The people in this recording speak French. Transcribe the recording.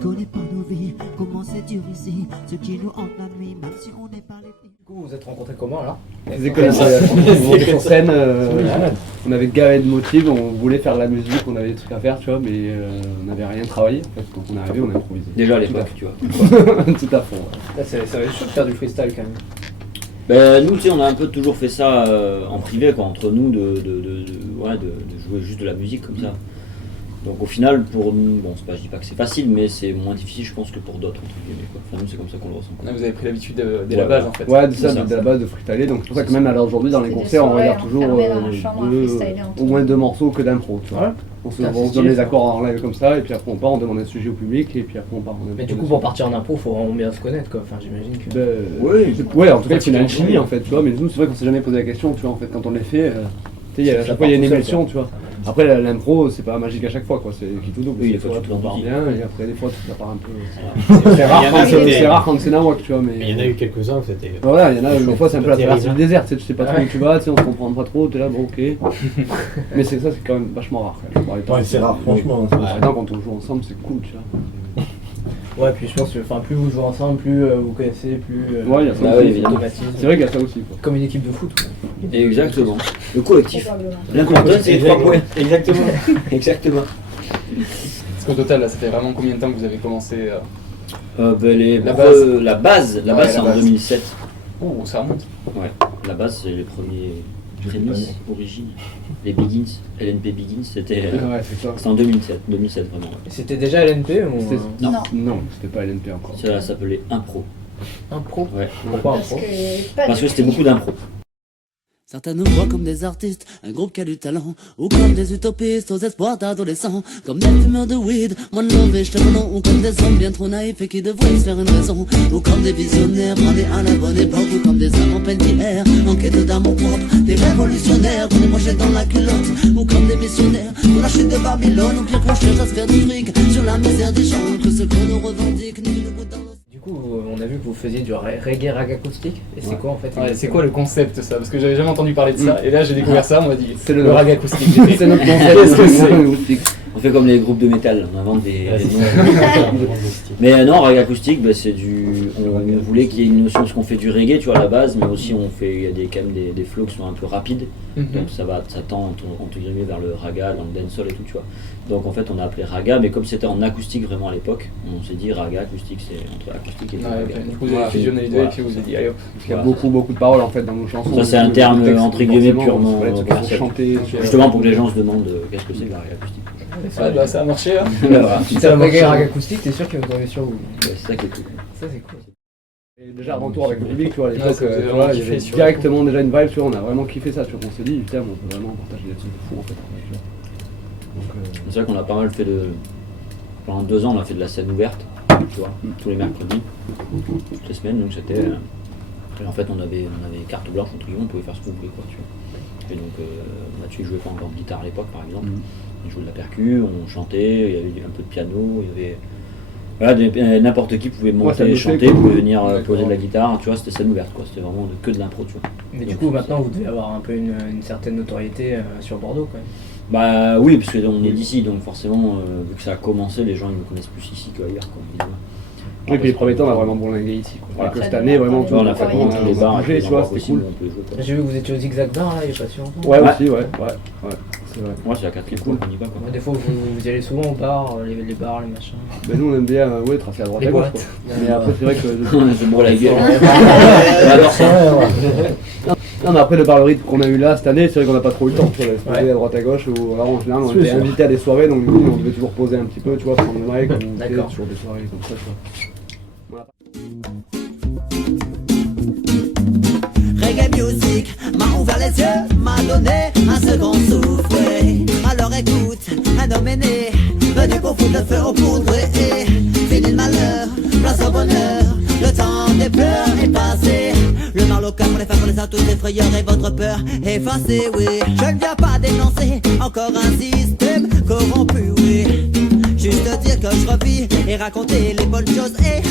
connaît pas nos vies, comment c'est dur ici, ce qui nous hante la nuit, même si on n'est pas les filles. Du coup, vous êtes rencontrés comment alors? Des écoles on montait sur scène, on avait gavé de motifs, on voulait faire de la musique, on avait des trucs à faire, tu vois, mais on n'avait rien travaillé. En fait, quand on est arrivé, on a improvisé. Déjà à l'époque, tu vois. Tout à fond. Ouais. Ça va être chaud de faire du freestyle quand même. Ben, nous, tu sais, on a un peu toujours fait ça en privé, quoi, entre nous, de jouer juste de la musique comme ça. Donc au final, pour nous, bon, c'est pas, je dis pas que c'est facile, mais c'est moins difficile, je pense, que pour d'autres, entre guillemets, quoi. Enfin, nous, c'est comme ça qu'on le ressent. Vous avez pris l'habitude dès la base, en fait. Ouais, de la base de freestyler, donc c'est pour ça que même alors aujourd'hui, dans les concerts, on regarde toujours au moins 2 morceaux que d'impro, tu vois. Ouais. On se donne les accords en live comme ça, et puis après on part, on demande un sujet au public, et puis après on part en impro. Mais du coup, pour partir en impro, faut vraiment bien se connaître, quoi. Enfin, j'imagine que. Ouais, en tout cas, il y a une chimie, en fait, tu vois, mais nous, c'est vrai qu'on s'est jamais posé la question, tu vois, en fait, quand on les fait, tu sais, à chaque fois, il y a une émulsion, tu vois. Après, l'impro, c'est pas magique à chaque fois, quoi. C'est qui tout double. Oui, des fois, tu pars t'en bien, et après, des fois, ça part un peu. C'est rare quand c'est nawak, tu vois. Mais il y en a eu quelques-uns où c'était. Voilà, il y en a, des fois, c'est un peu la traversée du désert, tu sais, tu sais pas trop où tu vas, tu sais, on se comprend pas trop, t'es là, bon, ok. Mais c'est ça, c'est quand même vachement rare, quand même. Ouais, c'est rare, franchement. Maintenant, quand on joue ensemble, c'est cool, tu vois. Ouais, puis je pense que plus vous jouez ensemble, plus vous connaissez, plus. Ouais, il y a ça aussi. C'est vrai qu'il y a ça aussi, quoi. Comme une équipe de foot. Exactement. Le collectif. L'important, c'est les 3 points. Exactement. Exactement. Parce qu'au total, là, ça fait vraiment combien de temps que vous avez commencé la base, c'est en 2007. Oh, ça remonte. Ouais, la base, c'est les premiers prémices, origines. Les Begins, LNP Begins, c'était en 2007, vraiment. Ouais. C'était déjà LNP ou Non, c'était pas LNP encore. Ça s'appelait Impro. Impro? Ouais. Pourquoi Impro? Parce que c'était beaucoup d'impro. Certains nous voient comme des artistes, un groupe qui a du talent, ou comme des utopistes aux espoirs d'adolescents, comme des fumeurs de weed, moins de mauvais chevelons, ou comme des hommes bien trop naïfs et qui devraient se faire une raison, ou comme des visionnaires parlés à la bonne époque, ou comme des hommes en peine d'hier, en quête d'amour propre, des révolutionnaires qu'on est mangés dans la culotte, ou comme des missionnaires pour la chute de Babylone, ou pire qu'on cherche à se faire du fric sur la misère des gens, que ce qu'on nous revendique, ni le goût dans nos... Du coup, on a vu que vous faisiez du reggae rag acoustique, et c'est quoi en fait? Ouais, c'est quoi le concept ça? Parce que j'avais jamais entendu parler de ça, et là j'ai découvert ça, on m'a dit c'est le rag acoustique. C'est notre concept. Qu'est-ce que c'est? On fait comme les groupes de métal, on invente des noms. Mais non, rag acoustique, bah, c'est du. On voulait qu'il y ait une notion, parce qu'on fait du reggae, tu vois, à la base, mais aussi il y a quand même des flows qui sont un peu rapides, donc ça tend entre guillemets vers le raga, dans le dancehall et tout, tu vois. Donc en fait, on a appelé raga, mais comme c'était en acoustique vraiment à l'époque, on s'est dit raga acoustique, c'est entre acoustique et raga. Du coup, vous avez fusionné les deux et puis vous avez dit allez hop. Il y a beaucoup de paroles en fait dans nos chansons. Ça, c'est un terme entre guillemets purement chanter. Justement pour que les gens se demandent qu'est-ce que c'est que la raga acoustique. Ouais, bah ça a marché hein. Si c'est un reggae rag acoustique, t'es sûr qu'ils vont tomber sur vous. C'est ça qui est cool. Ça c'est cool. Et déjà avant tout avec le public, tu vois, à l'époque, il y avait directement déjà une vibe, tu vois, on a vraiment kiffé ça, tu vois, on s'est dit, putain, on peut vraiment partager des trucs de fou en fait. C'est vrai qu'on a pas mal fait pendant 2 ans, on a fait de la scène ouverte, tu vois, tous les mercredis, toutes les semaines, donc c'était... En fait, on avait carte blanche, entre guillemets, on pouvait faire ce qu'on voulait, quoi, tu vois. Et donc, Mathieu jouait pas encore de guitare à l'époque, par exemple. Il jouait de la percu, on chantait, il y avait un peu de piano, il y avait... Voilà, n'importe qui pouvait monter, chanter, pouvait venir poser de la guitare, tu vois, c'était scène ouverte, quoi. C'était vraiment que de l'impro, tu vois. Mais du coup, maintenant, vous devez avoir un peu une certaine notoriété sur Bordeaux, quand même. Bah oui, parce qu'on est d'ici, donc forcément, vu que ça a commencé, les gens ils me connaissent plus ici qu'ailleurs, quoi, évidemment. Oui, puis les premiers temps, on a vraiment bourlingué ici. Voilà. Que cette année, vraiment, tu vois, on a fait tous les bars, tu vois, c'était cool. J'ai vu que vous étiez au Zigzag Bar, là, il y a pas si longtemps. Ouais, aussi, ouais, c'est vrai. Moi, c'est la 4e fois qu'on y va, quoi. Des fois, vous y allez souvent au bar, les bars, les machins. Ben nous, on aime bien, tracer à droite à gauche, quoi. Mais après, c'est vrai que... Je me bourre la gueule. J'adore ça. Non mais après le bar le rythme qu'on a eu là cette année, c'est vrai qu'on n'a pas trop eu le temps, tu vois, de se poser à droite à gauche, ou alors en général on était invités à des soirées, donc du coup on devait toujours poser un petit peu, tu vois, prendre le mic, ou toujours des soirées comme ça, tu vois. Reggae music m'a ouvert les yeux, m'a donné un second souffle, ouais. Alors écoute, un homme est né, venu pour foutre le feu aux poudres, et fini le malheur, place au bonheur, le temps des pleurs est passé. Le mal au cœur pour les femmes, pour les atouts, les frayeurs et votre peur effacée, oui. Je ne viens pas dénoncer encore un système corrompu, oui. Juste dire que je revis et raconter les bonnes choses et